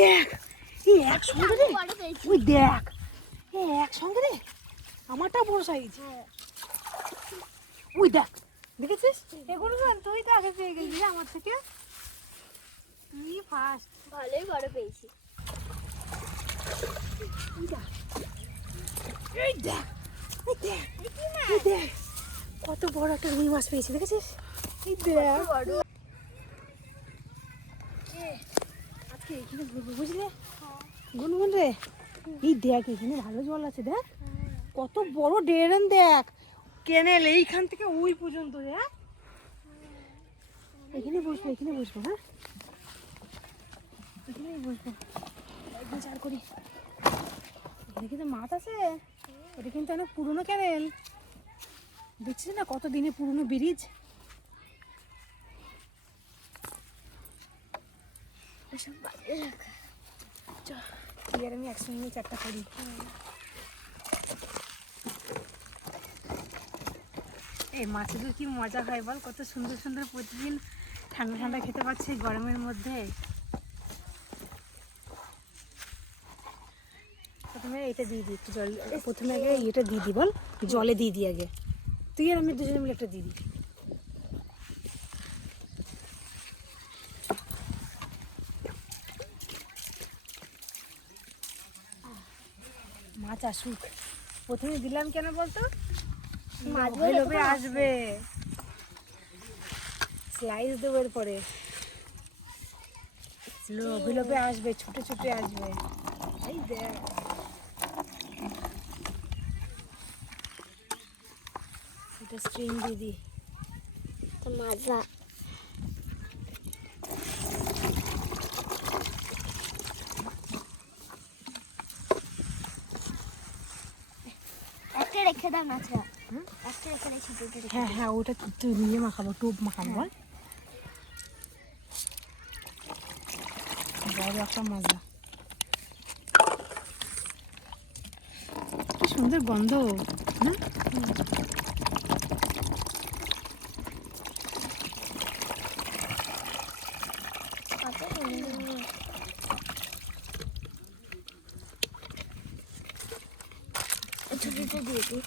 দেখ এই একসঙ্গে রে, ওই দেখ এই একসঙ্গে রে, আমারটা বড় সাইজ। ওই দেখ, দেখেছিস এগুলো তুই তো আগে পেয়ে গেছিস আমার থেকে, তুই ফার্স্ট। ভালোই বড় পেয়েছি। এই দেখ, এই দেখ, এই দেখ কত বড় একটা রুই মাছ পেয়েছি, দেখেছিস? এই দেখ আজকে এখানে ঘুরবো বুঝলে গুনগুন রে। এই দেখ এখানে ভালো জল আছে, দেখ কত বড় ড্রেন, দেখ কেনেল এইখান থেকে ওই পর্যন্ত। দেখ এখানে বসবো, এখানে বসবো, হ্যাঁ এখানেই বসবো, একদিন চার করি। এখানে কিন্তু মাছ আছে, এটা কিন্তু অনেক পুরনো ক্যানেল, দেখছিস না কত দিনের পুরনো ব্রিজ। এসব বাজে রাখা। তুই আর আমি একসঙ্গে চারটা করি। এই মাছেদের কি মজা হয় বল, কত সুন্দর সুন্দর প্রতিদিন ঠান্ডা ঠান্ডা খেতে পাচ্ছি গরমের মধ্যে। প্রথমে এটা দিয়ে দিই একটু জল, প্রথমে আগে এটা দিয়ে দিই বল, জলে দিয়ে দিই আগে, তুই আর আমি দুজনে মিলে একটা দিয়ে দিই। মাছ আসুক, প্রথমে দিলাম কেন বলতো, মাছ লোভে আসবে, স্লাইস দেবো এরপরে, লোভে লোভে আসবে, ছুটে ছুটে আসবে। এই দেখ এটা স্ট্রিং দিদি তো মজা। একটা রেখে দাও মাছটা, একটা রেখে দিয়েছি, দুটো রেখে। হ্যাঁ হ্যাঁ ওটা তুই নিয়ে মাখাবো, টোপ মাখাবো বল, বড় একটা মজা, কি সুন্দর গন্ধ। হুম ছুটিতে দিয়ে দিই।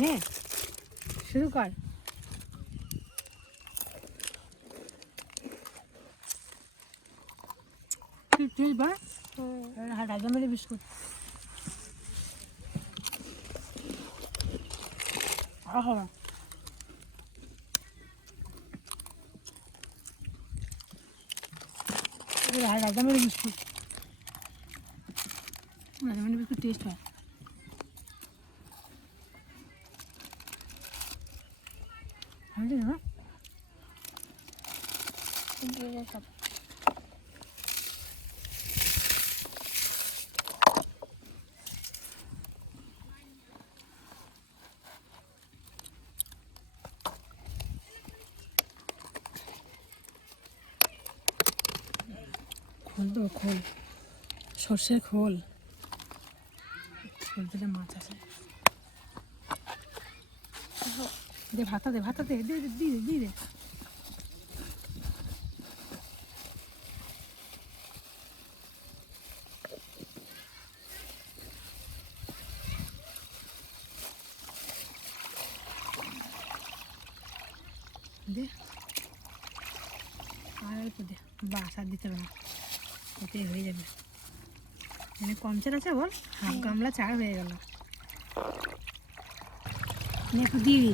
নে শুরু কর। তুই বা রাজা মেরে বিস্কুট আহা রাজা মেরে বিস্কুট, রাজা মেরে বিস্কুট টেস্ট হয়। আমি না সব খোল তো খোল, সর্ষের খোল, খোল দিলে মাছ আছে। দে ভাতা দে, ভাতা দে, দিয়ে দে দিয়ে দে দিয়ে দে। দে আর অল্প দে, বাস আর দিতে হবে না, ওতেই হয়ে যাবে। মানে কম চাল আছে বল, হাফ গামলা চার হয়ে গেল, একটু দিবি।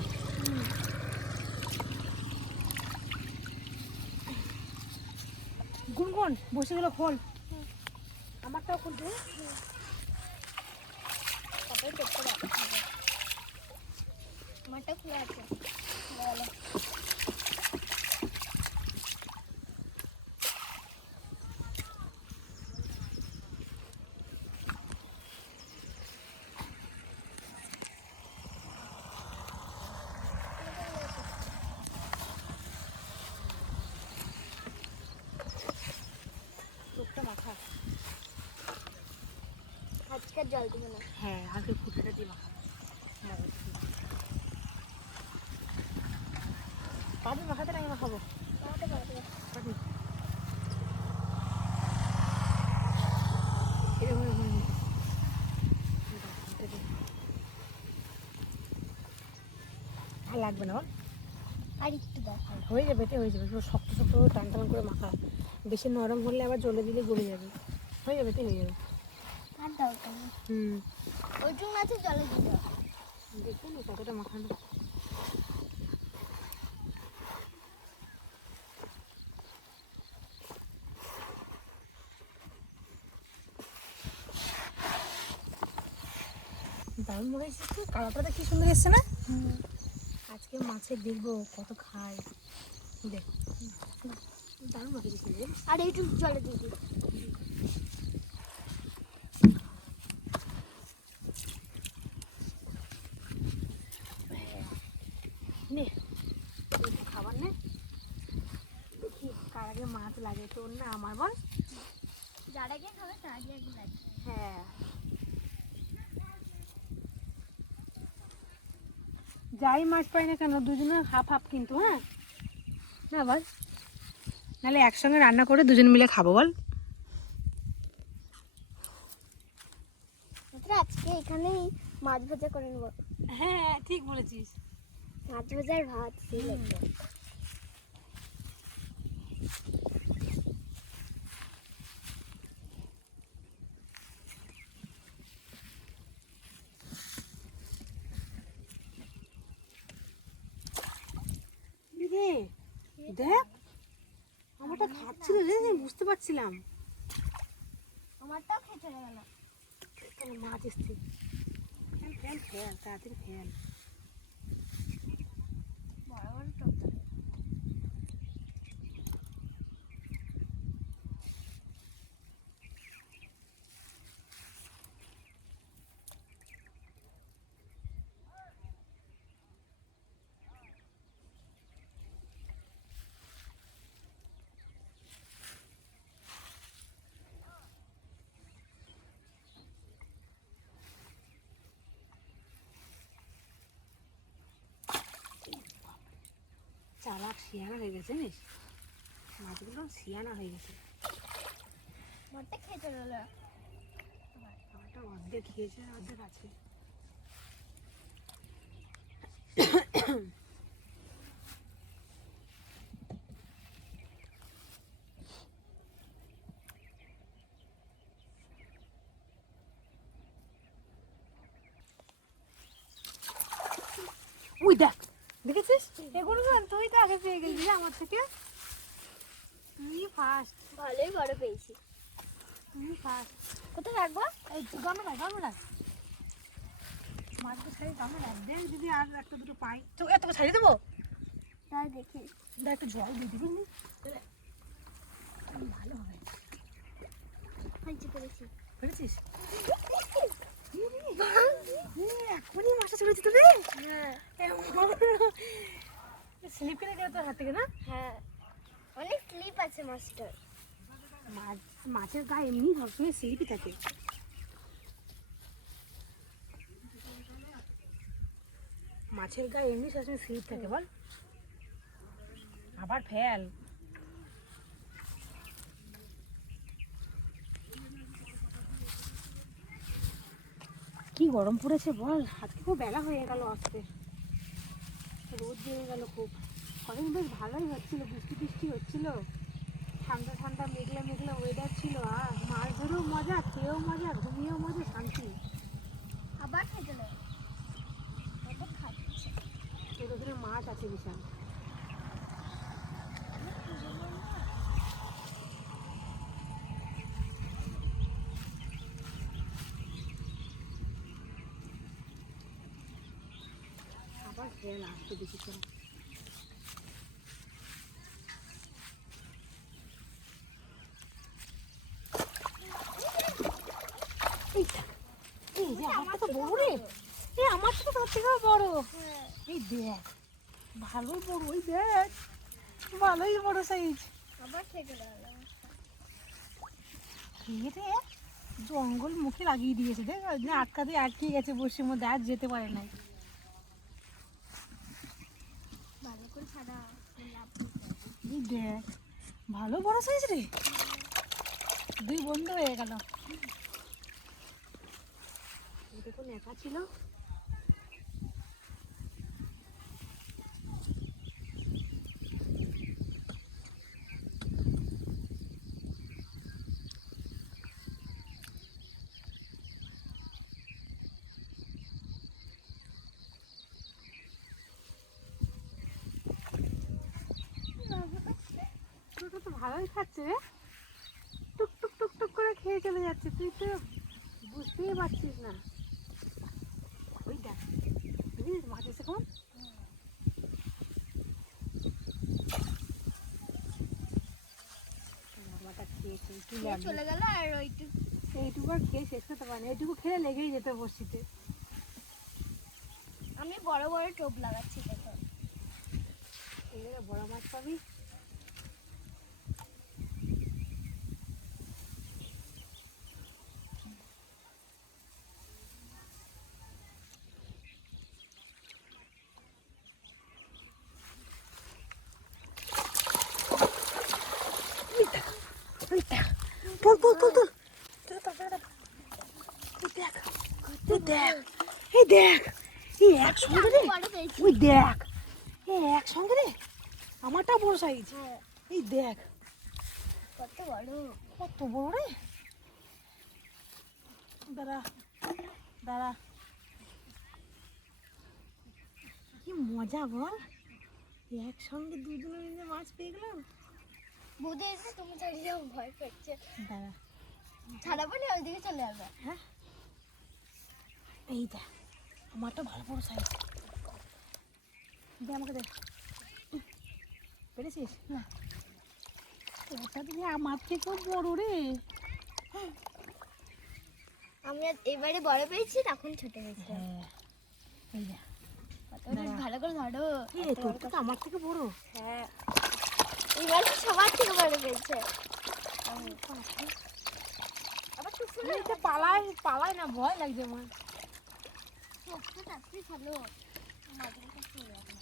গুনগুন বসে গেল খোল, আমারটাও খুলবে। সবাই দেখতে পাবে। আমারটা খোলা আছে, বলো। টোপটা মাখা, আজকের জল দিবে না। হ্যাঁ আগে ফুটটা দিয়ে মাখা। পারবি মাখাতে নাকি মাখাবো? মাখাতে পারবে। পারবি? এরকম এরকম এরকম। আর লাগবে না বল? আর একটু দাও। হয়ে যাবে, এতে হয়ে যাবে। পুরো শক্ত শক্ত করে টান টান করে মাখা। বেশি নরম হলে আবার জলে দিলে গলে যাবে। হয়ে যাবে, এতে হয়ে যাবে। আর দরকার নেই। হুম, ওইটুকু মাছে জলে দিয়ে দাও। দেখুন কতটা মাখানো। দারুণ মনে হচ্ছে তো, কালারটা কি সুন্দর এসছে না? আজকে মাছের দেখবো কত খায়। দেখ, দারুণ মাখিয়েছিস কিন্তু জানিস? আর এইটুকু জলে দিয়ে দিই। নে একটু খাবার নে, দেখি কার আগে মাছ লাগে, তোর না আমার বল? যার আগে খাবে তার আগে আগে লাগবে। হ্যাঁ, যাই মাছ পাই না কেন দুজনে হাফ হাফ কিন্তু, হ্যাঁ না বল? নাহলে একসঙ্গে রান্না করে দুজন মিলে খাবো বল? আজকে এখানেই মাছ ভাজা করে নেবো। হ্যাঁ ঠিক বলেছিস। মাছ ভাজার ভাত সেই লাগবে। রে দেখ, আমারটা খাচ্ছিল রে, বুঝতে পারছিলাম। আমারটাও খেয়ে চলে গেল। কেন মাছ এসছে? ফেল ফেল ফেল, তাড়াতাড়ি ফেল। বড় বড় টক টক। চালাক শিয়ানা হয়ে গেছে জানিস, মাছগুলো শিয়ানা হয়ে গেছে। আমারটা খেয়ে চলে গেল। আমারটা অর্ধেক খেয়েছে, অর্ধেক আছে। ওই দেখ, দেখেছিস এগুলো? তুই তো আগে পেয়ে গেলি আমার থেকে। তুই ফার্স্ট, ভালোই বড় পেয়েছি। তুই ফার্স্ট। কোথায় রাখবো? এই গামলা রাখ, গামলা রাখ। মাছটা ছাড়িয়ে গামলা রাখ। দেখ যদি আর একটা দুটো পাই তো এত ছাড়িয়ে দেবো। তাই দেখি। দেখ একটু জল দিয়ে দিবি নি, ভালো হবে। ফাইজি করেছি। পেরেছিস? এখনই মাছটা ছড়েছি তো রে। হ্যাঁ স্লিপ কেটে গেল তোর হাত থেকে না? হ্যাঁ, অনেক স্লিপ আছে মাছটার। মাছের গায়ে এমনি সবসময় স্লিপই থাকে। মাছের গায়ে এমনি সবসময় স্লিপ থাকে বল? আবার ফেল। কি গরম পড়েছে বল? আজকে খুব বেলা হয়ে গেল, আসতে রোদ দিয়ে গেল খুব। কদিন বেশ ভালোই হচ্ছিল, বৃষ্টি বৃষ্টি হচ্ছিল, ঠান্ডা ঠান্ডা মেঘলা মেঘলা ওয়েদার ছিল। আর মাছ ধরেও মজা, খেয়েও মজা, ঘুমিয়েও মজা, শান্তি। আবার খেয়ে চলে গেল। আবার খাচ্ছে। তোর ওখানে মাছ আছে বিশাল। আবার ফেল আসতে দেখি তো। এই যে আমারটা তো বড় রে, এই আমারটা তো তোর থেকেও বড়। হ্যাঁ, এই দেখ, ভালোই বড়, ওই দেখ ভালোই বড় সাইজ। আবার খেয়ে চলে গেল মাছটা। খেয়ে রে জঙ্গল মুখে লাগিয়ে দিয়েছে, দেখ আটকা দিয়ে আটকে গেছে বসির মধ্যে, আর যেতে পারে নাই। ভালো করে ছাড়া। এই দেখ ভালো বড় সাইজ রে, দুই বন্ধু হয়ে গেল। দেখুন একা ছিল, ছোট তো ভালোই খাচ্ছে রে, টুক টুক টুক টুক করে খেয়ে চলে যাচ্ছে, তুই তো বুঝতেই পারছিস না। ওই দেখ বুঝিস মাছ এসে কোন জামাটা খেয়েছে কি লাগবে, চলে গেল আর ওইটুকু এইটুকু আর খেয়ে শেষ করতে পারে না, এইটুকু খেয়ে লেগেই যেত বসিতে। আমি বড় বড় টোপ লাগাচ্ছি দেখো। এই জায়গায় বড় মাছ পাবি। তোল তোল তোল তোল, এই দেখ এই দেখ, এই একসঙ্গে রে, বড় পেয়েছি। ওই দেখ এই একসঙ্গে রে, আমারটা বড় সাইজ, এই দেখ কত বড়। কত বড় রে। দাঁড়া দাঁড়া, কি মজা বল, একসঙ্গে দুজনে মিলে মাছ পেয়ে গেলাম। বুঝে এসে তুমি ছাড়িয়ে যাও, ভয় করছে। দাঁড়া ছাড়াবো না, ওইদিকে চলে যাবে। হ্যাঁ এই দেখ আমারটা ভালো বড় সাইজ, দে আমাকে দে, পেরেছিস না ওটা তুমি আমার থেকেও বড় রে। আমি এবারে বড় পেয়েছি, তখন ছোট পেয়েছি। হ্যাঁ এই দেখ, ভালো করে ধরো। এই তোর তো আমার থেকে বড়। হ্যাঁ, এবার তো সবার থেকে বড় পেয়েছে। আবার তো শুনে এই যে পালায় পালায় না, ভয় লাগছে আমার। সবটা তাড়াতাড়ি ভালো মাঝে কাছে চলে যাবে।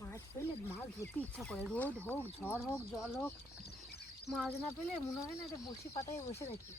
মাছ পেলে মাছ ধরতে ইচ্ছা করে, রোদ হোক ঝড় হোক জল হোক, মাছ না পেলে মনে হয় না যে বসি পাতায় বসে থাকি।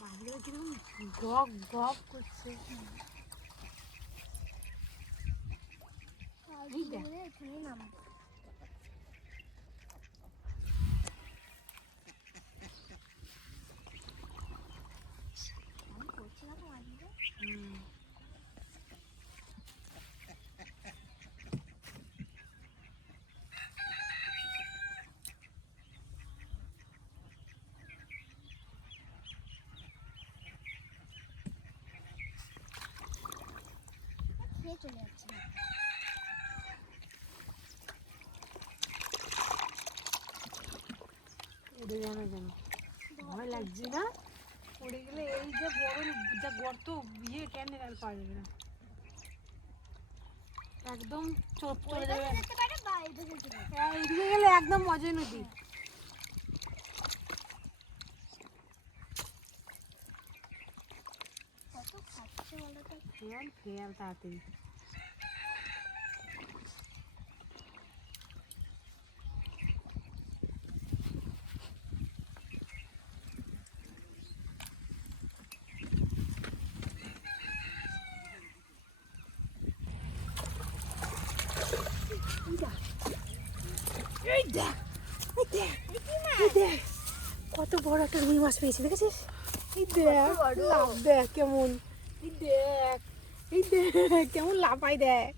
মাছগুলো কিরকম গপ গপ করছে। এই দেখ এখানে নামবো। আমি করছি না তো মাঝে। খেয়ে চলে যাচ্ছে না। উড়ে যাবে কেন, ভয় লাগছে না? উড়ে গেলে এই যে বড় যা গর্ত ইয়ে ক্যানেল আর পাওয়া যাবে না, একদম চোপ চলে যাবে। যেতে পারে বা এদিকে যেতে পারে। হ্যাঁ, এদিকে গেলে একদম অজয় নদী। কত খাচ্ছে বলো তো। খেয়াল খেয়াল তাড়াতাড়ি। এই দেখ এই দেখ এই দেখ কত বড় একটা রুই মাছ পেয়েছি, দেখেছিস? এই দেখ লাভ দেখ কেমন, এই দেখ এই দেখ কেমন লাফাই দেখ,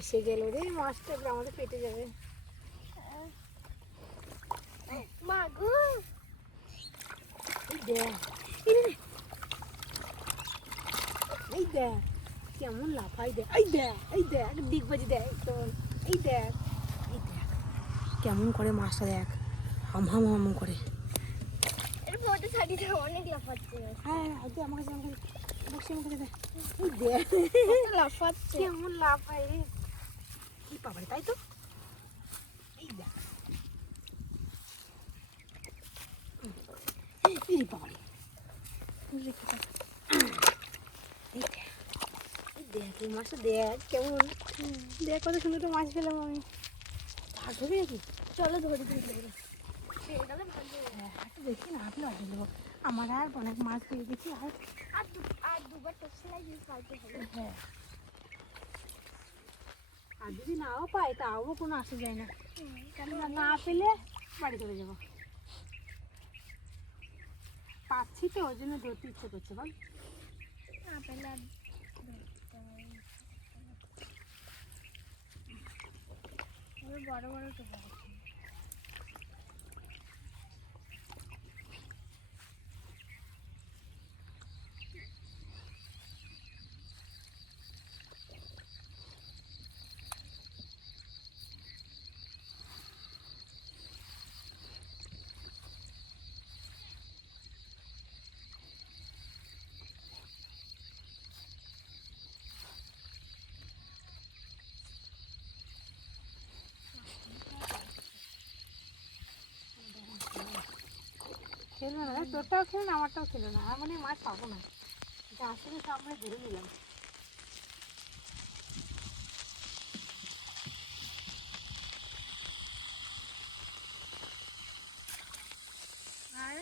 এসে গেল রে মাছটা, এবার আমাদের পেটে যাবে। মা গো, এই দেখ, এই রে, এই দেখ কেমন লাফাই দেখ, এই দেখ, এই দেখ ডিগবাজি দেখ তো, এই দেখ, এই দেখ কেমন করে মাছটা দেখ, হাম হাম হাম করে। এর ফটো ছাড়ি দাও, অনেক লাফাচ্ছে। হ্যাঁ আগে আমার কাছে বসে আমার কাছে দেখ, এই দেখ কত লাফাচ্ছে। কেমন লাফাই রে, কি পাবারে তাই তো, এই দেখ, এই বাবারে, এই দেখ, এই দেখ এই মাছটা দেখ কেমন, দেখ কত সুন্দর একটা মাছ পেলাম আমি। আর ধরবি নাকি? চলো ধরে দিন ধরে। সেটালে ভালো। হ্যাঁ একটু দেখি না, আপনি আগে দেবো, আমার আর অনেক মাছ পেয়ে গেছি। আর দুবার টোপ সেলাই দিয়ে পাইতে হবে। হ্যাঁ আর যদি নাও পাই তাও কোনো আসা যায় না, না পেলে বাড়ি চলে যাবো। পাচ্ছি তো ওই জন্য ধরতে ইচ্ছে করছে বল। না পেলে আর ধরতে হবে। বড় বড় টোপ আছে। খেলো না, তোরটাও খেলো না আমারটাও খেলো না, আর মানে মাছ পাবো না, যা আসলে সামনে ধরে নিলাম। আর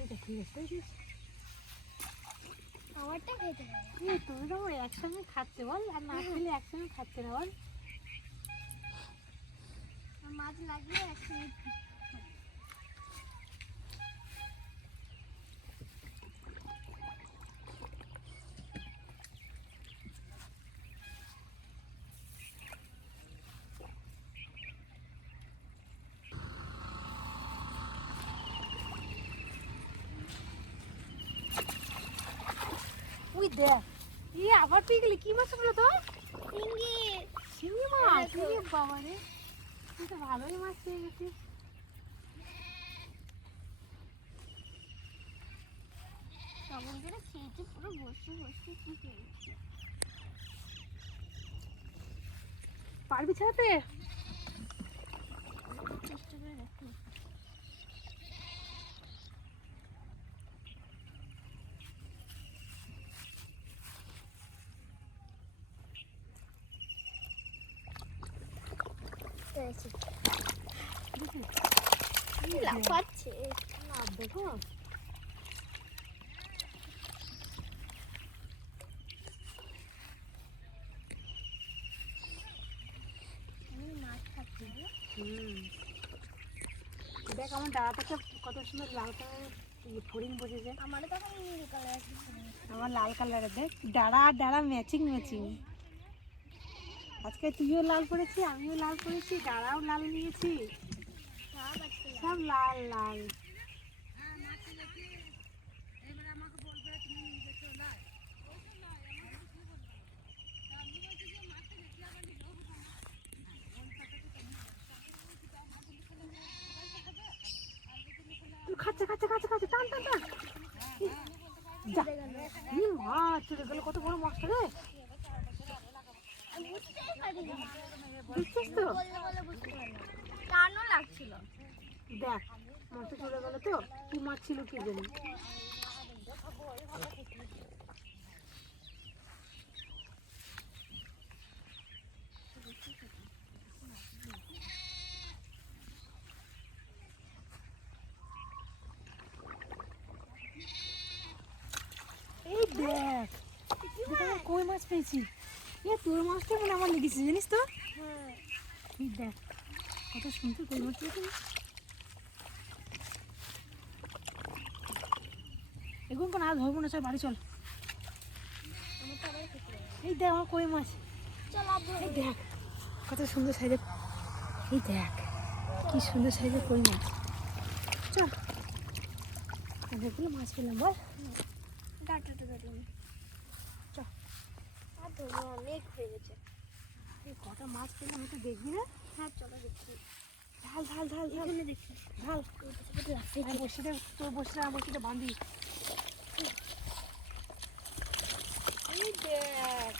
এইটা ঠিক আছে, আমারটা খেতে পারে। তুমি তো একসঙ্গে খাচ্ছে বল, আর না খেলে একসঙ্গে খাচ্ছে না বল। মাছ লাগলে একসঙ্গে। ওই দেখ, এই আবার পেয়ে গেলি, কি মাছ বলো তো? শিঙ্গি। শিঙি মাছ, এই বাবা রে, তুই তো ভালোই মাছ পেয়ে গেছিস। কেমন করে খেয়েছে, পুরো বসে বসে কি খেয়েছে। পারবি ছাড়াতে? চেষ্টা করে দেখো। লাফাচ্ছে। লাভ দেখো, মাছ খাচ্ছি। দেখ আমার ডালাটাতে কত সুন্দর লাল কালারের ফড়িং বসেছে। আমারও তখন নীল কালার। আমার লাল কালারের, দেখ ডাড়া আর ডাড়া ম্যাচিং ম্যাচিং। আজকে তুইও লাল পরেছি, আমিও লাল পরেছি, ডাড়াও লাল নিয়েছি, সব আছে। সব লাল লাল। খাচ্ছে খাচ্ছে খাচ্ছে খাচ্ছে, টান টান টান, যা মা চলে গেল, কত বড় মাছটা রে, দেখছিস তো? টানও লাগছিল। দেখ মাছটা চলে গেল তো, কি মাছ ছিল কি জানি। এই দেখ কই মাছ পেয়েছি। তোর মাছটা মানে আমার লেগেছে জানিস তো। হ্যাঁ এই দেখ কত সুন্দর কই মাছ পেয়েছি। এগুলো তো না ধরবো না, চল বাড়ি চল। আমার তো আবার খেতে হবে। এই দেখ আমার কই মাছ। চল আর এই ধরবো। দেখ কত সুন্দর সাইজের। এই দেখ কি সুন্দর সাইজের কই মাছ। চল অনেকগুলো মাছ পেলাম বল। ডাটাটা ধরলাম। চল আর ধরবো অনেক হয়ে গেছে। এই কটা মাছ পেলাম একটু দেখবি না। হ্যাঁ চলো দেখছি। ঢাল ঢাল ঢাল ঢাল এখানে দেখছি। ঢাল। আর বসিটা তোর বসিটা আমার বসিটা বাঁধি। এই দেখ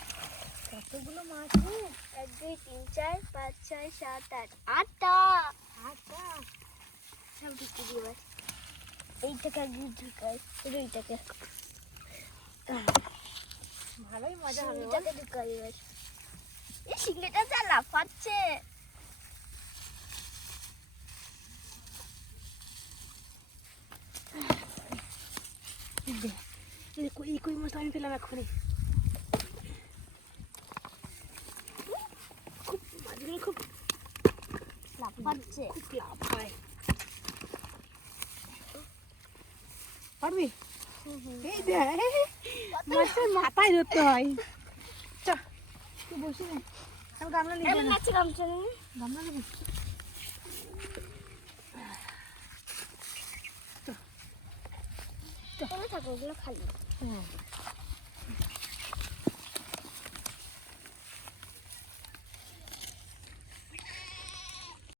কতগুলো মাছ রে। 1 2 3 4 5 6 7 8 8টা। আচ্ছা সব ঢুকে দিয়ে বাস। এইটাকে আগে ঢুকাই, এইটাকে ভালোই মজা হবে বল। এইটাকে ঢুকাই বাস। এই শিংড়িটা যা লাফাচ্ছে। এই দেখ এই কই মাছটা আমি পেলাম এক্ষুনি। খুব মাছগুলো খুব লাফাচ্ছে। খুব লাফায়। পারবি? এই দেখ মাছের মাথায় ধরতে হয়। চ তুই বসি না, আমি গামলা নিয়ে এমন যাবো। নাচে গামছা নিয়ে। গামলা নেবো। চলে থাকো, ওগুলো খালি। হ্যাঁ